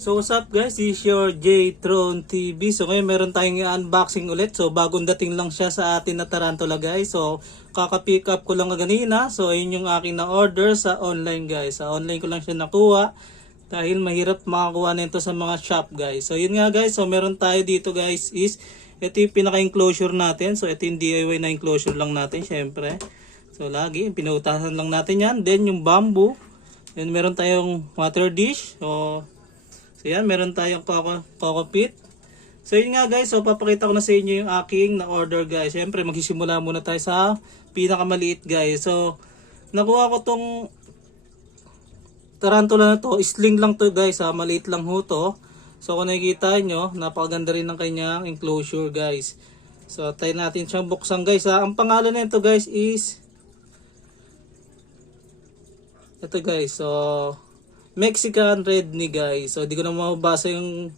So what's up guys, this is your J-Tron TV. So ngayon meron tayong i-unboxing ulit. So bagong dating lang siya sa atin na tarantula guys. So kaka-pick up ko lang kanina. So ayun yung aking na-order sa online guys. Sa online ko lang siya nakuha. Dahil mahirap makakuha nito sa mga shop guys. So yun nga guys, so meron tayo dito guys is ito yung pinaka-enclosure natin. So ito yung DIY na enclosure lang natin syempre. So lagi, pinautasan lang natin yan. Then yung bamboo. Then meron tayong water dish. So yan, meron tayong coco pit. So yun nga guys, so papakita ko na sa inyo yung aking na-order guys. Siyempre magsisimula muna tayo sa pinakamaliit guys. So nakuha ko tong tarantula na to, sling lang to guys ha, maliit lang ho to. So kung nakikita nyo, napakaganda rin ng kanyang enclosure guys. So tayo natin siyang buksan guys ha. Ang pangalan nito guys is ito guys, so Mexican Redney guys. So di ko na mabasa yung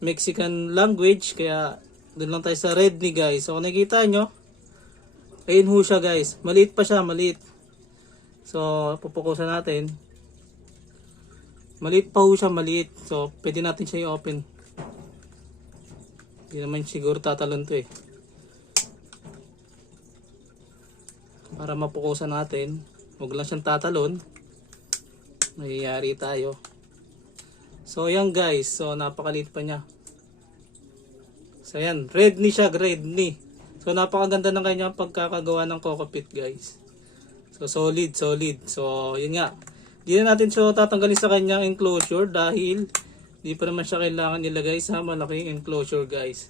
Mexican language kaya doon lang tayo sa Redney guys. So kung nakikita nyo, ayun ho siya guys. Maliit pa siya, maliit. So pupukusan natin. Maliit pa ho siya, maliit. So pwede natin siya i-open. Hindi naman siguro tatalon to eh. Para mapukusan natin, huwag lang siyang tatalon. Mayayari tayo. So yan guys, so napakaliit pa niya. So yan, Redney siya, Redney. So napakaganda ng kanyang pagkakagawa ng coco pit guys. So solid. So yun nga. Di na natin siya tatanggalin sa kanyang enclosure dahil di pa naman siya kailangan nilagay sa malaking enclosure guys.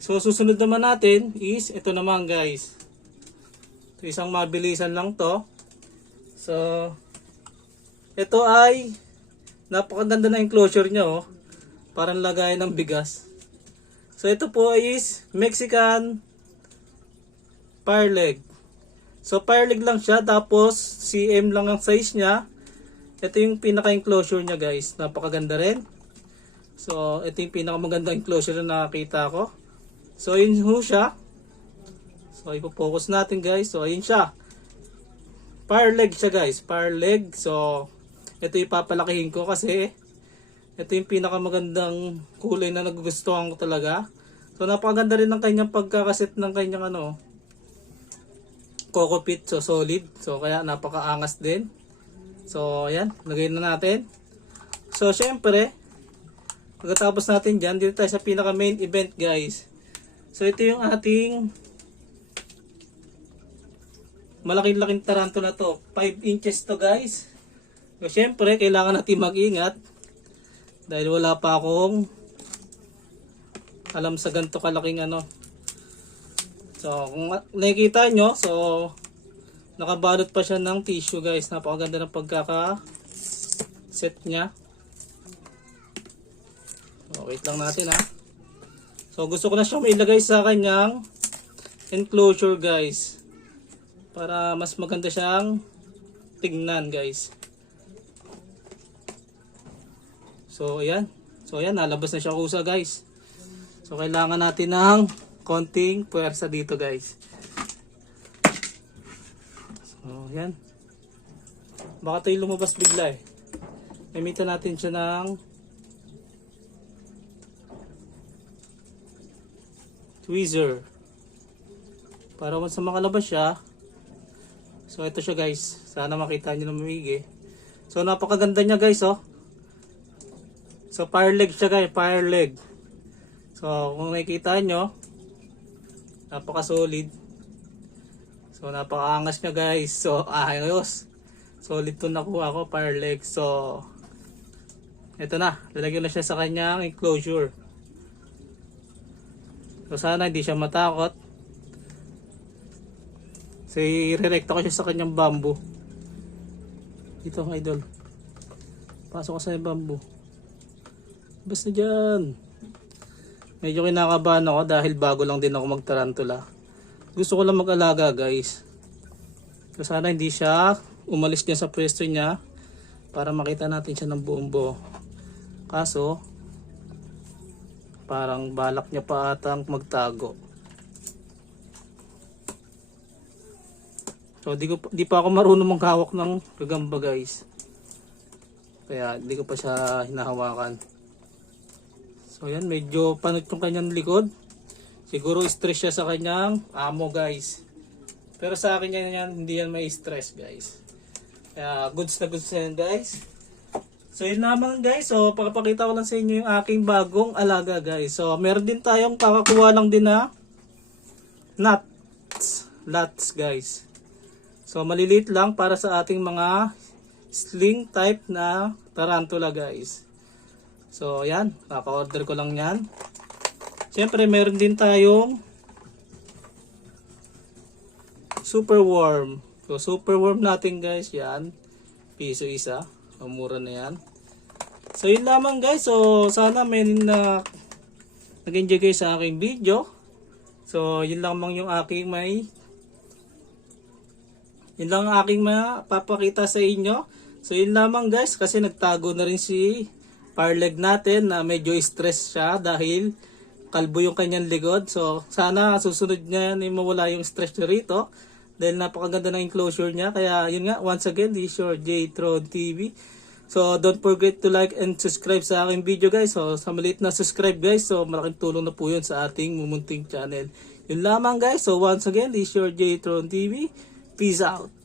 So susunod naman natin is ito naman guys. So isang mabilisan lang to. So ito ay napakaganda na enclosure niya oh. Parang lagayan ng bigas. So ito po is Mexican fire leg. So fire leg lang siya tapos CM lang ang size niya. Ito yung pinaka-enclosure niya guys. Napakaganda rin. So ito yung pinakamagandang enclosure na nakita ko. So yun ho siya. So ipo-focus natin guys. So ayun siya. Fire leg siya guys. Fire leg. So ito yung papalakihin ko kasi ito yung pinakamagandang kulay na nagugustuhan ko talaga. So napakaganda rin ng kanyang pagkakaset ng kanyang coco pit. So solid. So kaya napakaangas din. So ayan, lagay na natin. So syempre, pagkatapos natin dyan, dito tayo sa pinaka main event guys. So ito yung ating malaking-laking tarantula to. 5 inches to guys. So, syempre, kailangan natin mag-ingat dahil wala pa akong alam sa ganito kalaking So, kung nakikita nyo, so nakabalot pa siya ng tissue guys. Napakaganda ng pagkaka-set niya. So, wait lang natin ha. So, gusto ko na siyang mailagay sa kanyang enclosure guys. Para mas maganda siyang tignan guys. So ayan. Nalabas na siya kusa guys. So kailangan natin ng konting puwersa dito guys. So ayan. Baka tayo lumabas bigla eh. Gamitan natin siya ng tweezer. Para once na makalabas siya. So ito siya guys. Sana makita nyo na mamigi. So napakaganda niya guys oh. So fire leg siya guys, fire leg. So kung nakikita nyo, napaka solid. So napakaangas niya guys. So ayos. Solid to nakuha ko, fire leg. So ito na, lalagyan na siya sa kanyang enclosure. So sana hindi siya matakot. So i-rerecta ko siya sa kanyang bamboo. Dito idol. Pasok ko sa bamboo. Basta dyan. Medyo kinakabahan ako dahil bago lang din ako magtarantula. Gusto ko lang mag-alaga guys. So sana hindi siya umalis niya sa pwesto niya para makita natin siya ng buong buo. Kaso parang balak niya pa atang magtago. So di pa ako marunong maghawak ng gagamba guys. Kaya hindi ko pa siya hinahawakan. So yan, medyo panot yung kanyang likod. Siguro stress siya sa kanyang amo guys. Pero sa akin yan, hindi yan may stress guys. Kaya goods na goods na yan guys. So yun lamang guys. So papakita ko lang sa inyo yung aking bagong alaga guys. So meron din tayong kakakuha lang din na lots guys. So maliliit lang para sa ating mga sling type na tarantula guys. So yan, kaka-order ko lang yan. Siyempre meron din tayong super worm. So super worm natin guys, yan. Piso isa. Mura na yan. So yun lamang guys. So sana may nag-enjoy kayo sa aking video. So yun lamang yung aking mapapakita sa inyo. So yun lamang guys, kasi nagtago na rin si Parleg natin na medyo stress siya dahil kalbo yung kanyang likod. So sana susunod niya mawala yung stress niya rito dahil napakaganda ng enclosure niya. Kaya yun nga, once again, this is your J-Tron TV. So don't forget to like and subscribe sa aking video guys. So sa maliit na subscribe guys, so malaking tulong na po yun sa ating mumunting channel. Yun lamang guys. So once again, this is your J-Tron TV. Peace out.